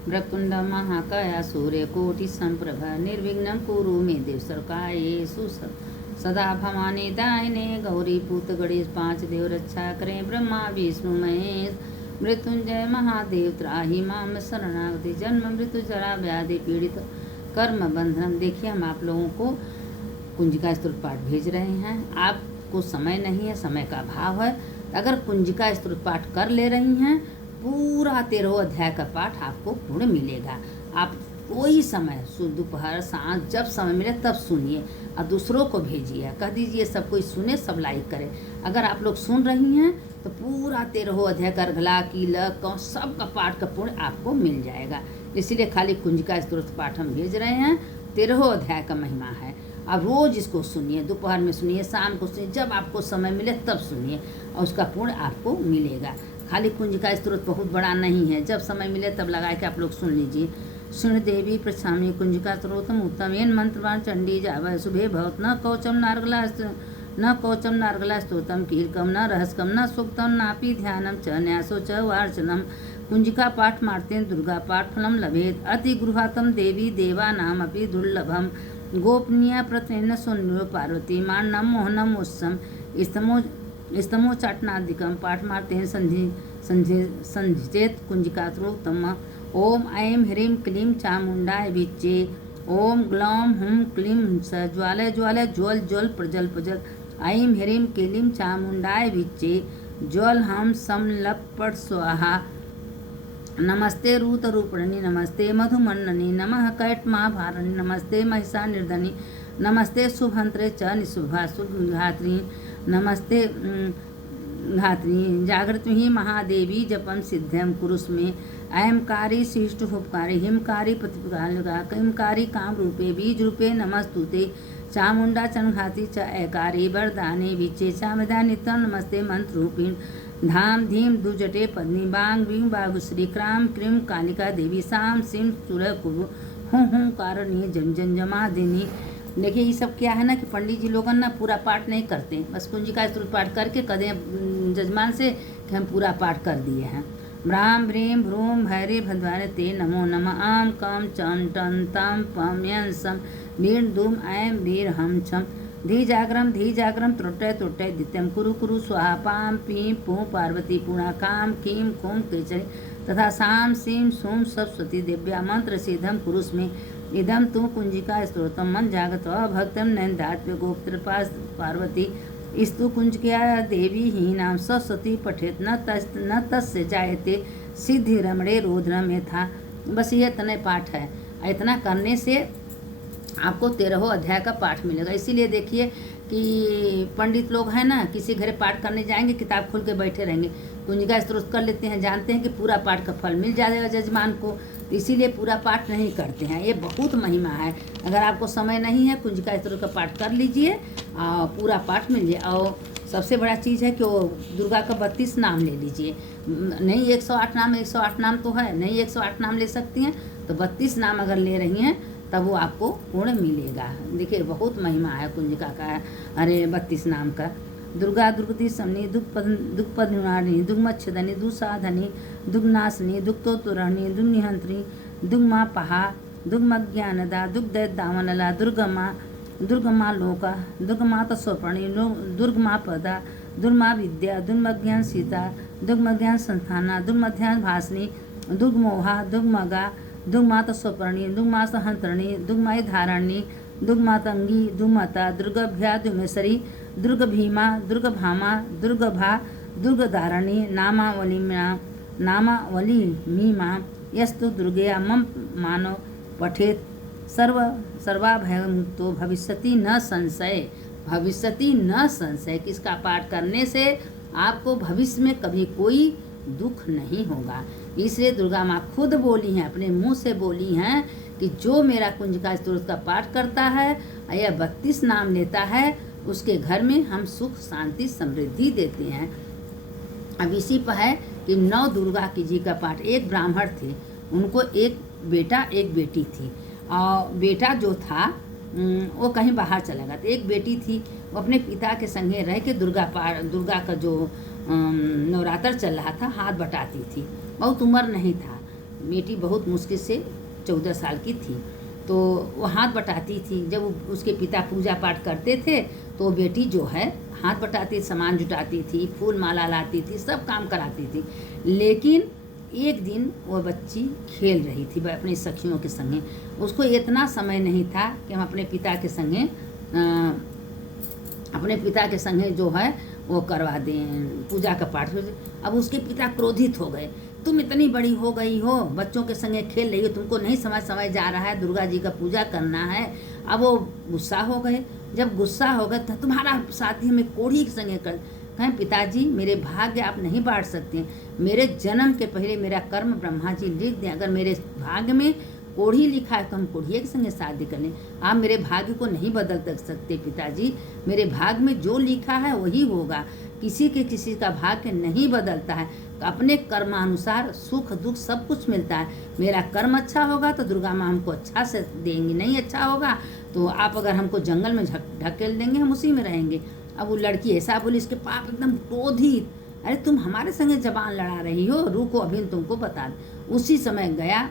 वक्रतुंड महाकाय सूर्यकोटि संप्रभ निर्विघ्नं कुरु मे देव सरकाये सदा भवानी दायिने गौरी पूत गणेश पांच देव रक्षा करें ब्रह्मा विष्णु महेश मृत्युंजय महादेव त्राहि माम शरणागति जन्म मृत्यु जरा व्याधि पीड़ित कर्म बंधन। देखिए हम आप लोगों को कुंजिका स्तोत्र पाठ भेज रहे हैं। आपको समय नहीं है, समय का अभाव है। अगर कुंजिका स्तोत्र पाठ कर ले रही हैं पूरा 13 अध्याय का पाठ आपको पूर्ण मिलेगा। आप कोई समय दोपहर सांझ जब समय मिले तब सुनिए और दूसरों को भेजिए, कह दीजिए सब कोई सुने, सब लाइक करे। अगर आप लोग सुन रही हैं तो पूरा 13 अध्याय करघला कीलक सब का पाठ का पूर्ण आपको मिल जाएगा। इसीलिए खाली कुंजिका स्तोत्र पाठ हम भेज रहे हैं। 13 अध्याय का महिमा है। अब रोज़ इसको सुनिए, दोपहर में सुनिए, शाम को सुनिए, जब आपको समय मिले तब सुनिए और उसका पूर्ण आपको मिलेगा। खाली कुंजिका स्तोत्र बहुत बड़ा नहीं है, जब समय मिले तब लगा के आप लोग सुन लीजिए। सुन देवी प्रछामी कुंजिका स्त्रोतम उत्तम येन मंत्रवान चंडी जावय शुभे भवत न कौचम नार्गला स्तोतम कीलकम न रहस्कम न सूक्तम नापि ध्यानम च न्यासो च वार्चनम। कुंजिका पाठ मार्तेन दुर्गा पाठ फलम लभेत अति गृहातम देवी देवा नाम अपि दुर्लभम। गोपनीय प्रत्येन सुन्यो पार्वती मान्नम मोहनम उत्सम स्तमो चाटनादिकम पाठ मार्तेन संधिचेत कुंजिका स्त्रोतम। ओम ऐं ह्रीं क्लीं चामुंडाय विच्चे। ओम ग्लौं हुं क्लीं स ज्वालय ज्वालय ज्वल ज्वल प्रजल प्रजल। ऐं ह्रीं क्लीं चामुंडाय विच्चे ज्वल हम समलपट स्वाहा। नमस्ते रूतरूपिणी नमस्ते मधुमन्ननि नमः कैटमाभारणी नमस्ते महिषानिर्धनि नमस्ते शुभंत्रे च निशुभा शुभघात्री नमस्ते घात्री। जागृति ही महादेवी जपम सिद्धम कुरुस्मे। अहंकारी शिष्ट उपकारी हिमकारी प्रतिपकालिका किमकारी काम रूपे बीज रूपे नमस्तुते। चामुंडा चनघाती च ऐकारी वरदाने विचे चामदा नित्यं नमस्ते मंत्र रूपिण। धाम धीम दुजटे पद्मी बांग Bing बागुश्री cram cream Kalika Devi साम सिम सुर कुरु हूँ कारणी जम जम जमादिनी। देखिए ये सब क्या है ना कि पंडित जी लोग ना पूरा पाठ नहीं करते, बस कुंजिका स्तोत्र पाठ करके कदे जजमान से कि हम पूरा पाठ कर दिए हैं। ब्राह्म ब्रीम भ्रूम भैरे भद्वारे ते नमो नमः। आम कम चम टन तम पम यंसम वीर दुम ऐं वीर हम छम। धी जागरम त्रुटय त्रुटय दित्यम कुरु कुरु स्वाहा। पाम पीम पू पार्वती पूर्णा काम कीम कुम केचरी तथा साम सीम सोम सरस्वती देव्या मंत्र सिद्धम कुरुस्मे। इदम तु कुंजिका स्तोत्रम मन जागत भक्तम नैन्दात्म्य गोप्त्र पार्वती स्तु कुंजिका देवी ही नाम सरस्वती पठेत न तस्य जायते सिद्धि रमणे रोद्र में था। बस ये इतने पाठ है, इतना करने से आपको 13 अध्याय का पाठ मिलेगा। इसीलिए देखिए कि पंडित लोग हैं ना, किसी घर पाठ करने जाएंगे किताब खोल के बैठे रहेंगे, कुंजिका स्तोत्र कर लेते हैं, जानते हैं कि पूरा पाठ का फल मिल जाएगा जजमान को, तो इसीलिए पूरा पाठ नहीं करते हैं। ये बहुत महिमा है। अगर आपको समय नहीं है कुंजिका स्तोत्र का पाठ कर लीजिए और पूरा पाठ मिल जाए। और सबसे बड़ा चीज़ है कि वो दुर्गा का 32 नाम ले लीजिए। नहीं 108 नाम, 108 नाम तो है नहीं, 108 नाम ले सकती हैं, तो 32 नाम अगर ले रही हैं तब वो आपको पूर्ण मिलेगा। देखिए बहुत महिमा है कुंजिका का, अरे 32 नाम का। दुर्गा दुर्गति समनी दुखपद निवारिणी दुग्मच्छदनी दुसाधनी दुग्नाशनी दुग्तोत्तरणी दुर्निहंत्री दुग्मा पहा दुग्मज्ञानदा दुग्दैदामनला दुर्गमा लोका दुर्गमा तस्वर्णी दुर्गमा पदा दुर्मा विद्या दुर्मज्ञान सीता दुर्मज्ञान संस्थाना दुर्मध्यान भाषणी दुर्गमोहा दुर्मगा दुर्मात स्वपर्णी दुर्मास हंत्रणी दुर्माई धारणी दुर्मातंगी दुर्मता दुर्गभ्या दुमेश्वरी दुर्गभीमा दुर्गभामा दुर्गभा दुर्गधारणी नामावली मीमा यस्तु दुर्गया मम मानव पठेत सर्वाभयमुक्तो भविष्यति न संशय। भविष्यति न संशय, किसका पाठ करने से आपको भविष्य में कभी कोई दुख नहीं होगा। इसलिए दुर्गा माँ खुद बोली हैं, अपने मुंह से बोली हैं कि जो मेरा कुंजिका स्तोत्र का पाठ करता है या 32 नाम लेता है उसके घर में हम सुख शांति समृद्धि देते हैं। अब इसी पर है कि 9 दुर्गा की जी का पाठ। एक ब्राह्मण थे, उनको एक बेटा एक बेटी थी, और बेटा जो था वो कहीं बाहर चला गया, तो एक बेटी थी वो अपने पिता के संगे रह के दुर्गा का जो नवरात्र चल रहा था हाथ बटाती थी। बहुत उम्र नहीं था, बेटी बहुत मुश्किल से 14 साल की थी, तो वो हाथ बटाती थी। जब उसके पिता पूजा पाठ करते थे तो वो बेटी जो है हाथ बटाती, सामान जुटाती थी, फूल माला लाती थी, सब काम कराती थी। लेकिन एक दिन वो बच्ची खेल रही थी अपनी सखियों के संगे। उसको इतना समय नहीं था कि हम अपने पिता के संगे जो है वो करवा दें पूजा का पाठ। अब उसके पिता क्रोधित हो गए, तुम इतनी बड़ी हो गई हो, बच्चों के संगे खेल रही हो, तुमको नहीं समझ जा रहा है दुर्गा जी का पूजा करना है। अब वो गुस्सा हो गए। जब गुस्सा हो गए तो तुम्हारा शादी हमें कोढ़ी के संगे कर। कहें पिताजी मेरे भाग्य आप नहीं बांट सकते, मेरे जन्म के पहले मेरा कर्म ब्रह्मा जी लिख दें। अगर मेरे भाग्य में कोढ़ी लिखा है तो हम कोढ़िए के संगे शादी कर लें। आप मेरे भाग्य को नहीं बदल सकते पिताजी, मेरे भाग्य में जो लिखा है वही होगा। किसी का भाग्य नहीं बदलता है, अपने कर्मानुसार सुख दुख सब कुछ मिलता है। मेरा कर्म अच्छा होगा तो दुर्गा माँ हमको अच्छा से देंगी, नहीं अच्छा होगा तो आप अगर हमको जंगल में ढकेल देंगे हम उसी में रहेंगे। अब वो लड़की ऐसा बोली, इसके पाप एकदम क्रोधित, अरे तुम हमारे संगे जबान लड़ा रही हो, रुको अभी तुमको बता दे। उसी समय गया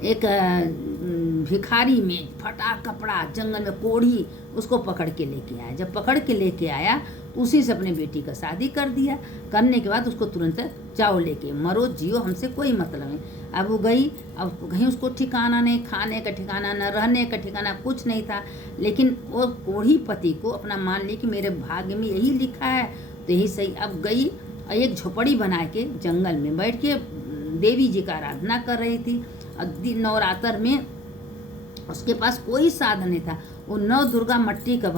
एक भिखारी में फटा कपड़ा जंगल में कोढ़ी उसको पकड़ के लेके आया। जब पकड़ के लेके आया तो उसी से अपने बेटी का शादी कर दिया। करने के बाद उसको तुरंत जाओ लेके मरो जियो हमसे कोई मतलब नहीं। अब वो गई, अब कहीं उसको ठिकाना नहीं, खाने का ठिकाना न, रहने का ठिकाना कुछ नहीं था। लेकिन वो कोढ़ी पति को अपना मान ली कि मेरे भाग्य में यही लिखा है तो यही सही। अब गई और एक झोपड़ी बना के जंगल में बैठ के देवी जी का आराधना कर रही थी। नवरात्र में उसके पास कोई साधन नहीं था। वो नौ दुर्गा मट्टी का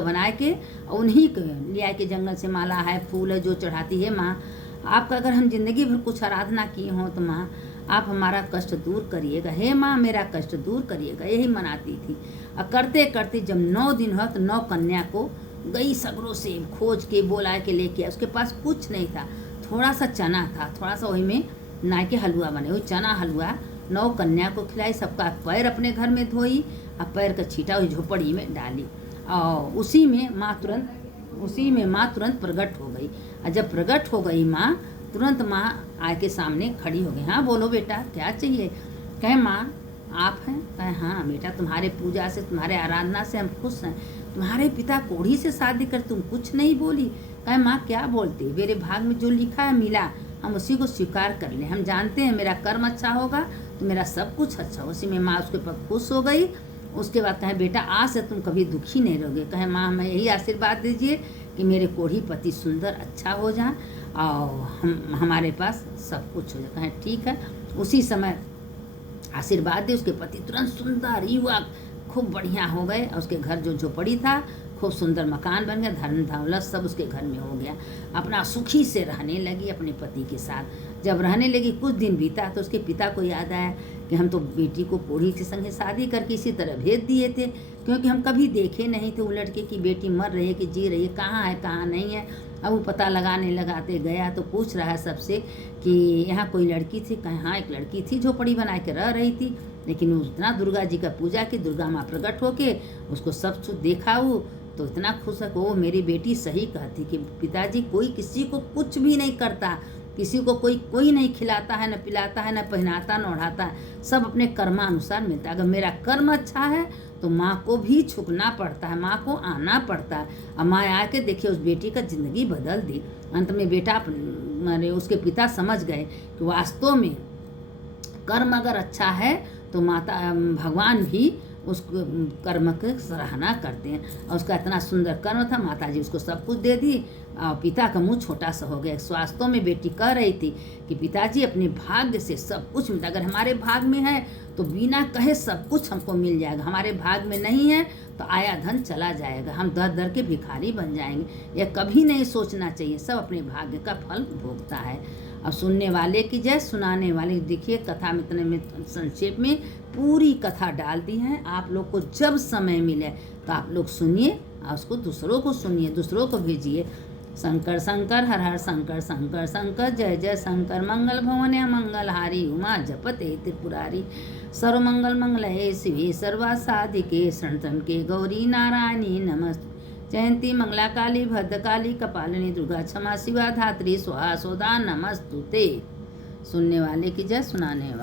बना के उन्हीं को लिया के जंगल से माला है फूल है जो चढ़ाती है। माँ आपका अगर हम जिंदगी भर कुछ आराधना किए हों तो माँ आप हमारा कष्ट दूर करिएगा, हे माँ मेरा कष्ट दूर करिएगा, यही मनाती थी। और करते करते जब 9 दिन हुआ तो 9 कन्या को गई सगरों से खोज के बोला के लेके। उसके पास कुछ नहीं था, थोड़ा सा चना था, थोड़ा सा वही में नाय के हलवा बने, वही चना हलवा 9 कन्या को खिलाई। सबका पैर अपने घर में धोई और पैर का छींटा उस झोपड़ी में डाली और उसी में माँ तुरंत प्रकट हो गई। और जब प्रकट हो गई माँ, तुरंत माँ आके सामने खड़ी हो गई। हाँ बोलो बेटा क्या चाहिए? कहे माँ आप हैं? कहे हाँ बेटा, तुम्हारे पूजा से तुम्हारे आराधना से हम खुश हैं। तुम्हारे पिता कोढ़ी से शादी कर तुम कुछ नहीं बोली। कहे माँ क्या बोलती, मेरे भाग में जो लिखा है मिला, हम उसी को स्वीकार कर लें। हम जानते हैं मेरा कर्म अच्छा होगा तो मेरा सब कुछ अच्छा हो। उसी में माँ उसके ऊपर खुश हो गई। उसके बाद कहे बेटा आज से तुम कभी दुखी नहीं रहोगे। कहे माँ हमें यही आशीर्वाद दीजिए कि मेरे कोढ़ी पति सुंदर अच्छा हो जाए और हमारे पास सब कुछ हो जाए। कहे ठीक है। उसी समय आशीर्वाद दे, उसके पति तुरंत सुंदर युवक खूब बढ़िया हो गए। और उसके घर जो झोपड़ी था खूब सुंदर मकान बन गया, धन दौलत सब उसके घर में हो गया। अपना सुखी से रहने लगी अपने पति के साथ। जब रहने लगी कुछ दिन बीता तो उसके पिता को याद आया कि हम तो बेटी को कोढ़ी के संगे शादी करके इसी तरह भेज दिए थे, क्योंकि हम कभी देखे नहीं थे वो लड़के की बेटी मर रही है कि जी रही है, कहाँ है कहाँ नहीं है। अब वो पता लगाते गया तो पूछ रहा है सबसे कि यहाँ कोई लड़की थी? कहीं हाँ एक लड़की थी, झोपड़ी बना के रह रही थी, लेकिन उतना दुर्गा जी का पूजा की, दुर्गा माँ प्रकट होके उसको सब कुछ देखा वो तो इतना खुश है कि वो मेरी बेटी सही कहती कि पिताजी कोई किसी को कुछ भी नहीं करता, किसी को कोई नहीं खिलाता है, न पिलाता है, न पहनाता न ओढ़ाता है, सब अपने कर्मानुसार मिलता है। अगर मेरा कर्म अच्छा है तो माँ को भी झुकना पड़ता है, माँ को आना पड़ता है। और माँ आके देखिए उस बेटी का ज़िंदगी बदल दी। अंत में बेटा माने उसके पिता समझ गए कि वास्तव में कर्म अगर अच्छा है तो माता भगवान भी उस कर्म की सराहना करते हैं। और उसका इतना सुंदर कर्म था, माता जी उसको सब कुछ दे दी। और पिता का मुंह छोटा सा हो गया। वास्तव में बेटी कह रही थी कि पिताजी अपने भाग्य से सब कुछ मिलता, अगर हमारे भाग में है तो बिना कहे सब कुछ हमको मिल जाएगा, हमारे भाग में नहीं है तो आया धन चला जाएगा, हम दर दर के भिखारी बन जाएंगे। यह कभी नहीं सोचना चाहिए, सब अपने भाग्य का फल भोगता है। अब सुनने वाले की जय, सुनाने वाले। देखिए कथा में इतने में संक्षेप में पूरी कथा डाल दी है। आप लोग को जब समय मिले तो आप लोग सुनिए और उसको दूसरों को सुनिए, दूसरों को भेजिए। शंकर शंकर हर हर शंकर शंकर शंकर जय जय शंकर मंगल भवने मंगलहारी उमा जपते त्रिपुरारी सर्वमंगल मंगलये शिवे सर्वा साधिके शरण के गौरी नारायणी नमस्ते। जयंती मंगला काली भद्रकाली कपालिनी दुर्गा क्षमा शिवा धात्री स्वाहा सोदा नमस्तुते। सुनने वाले की जय, सुनाने वाले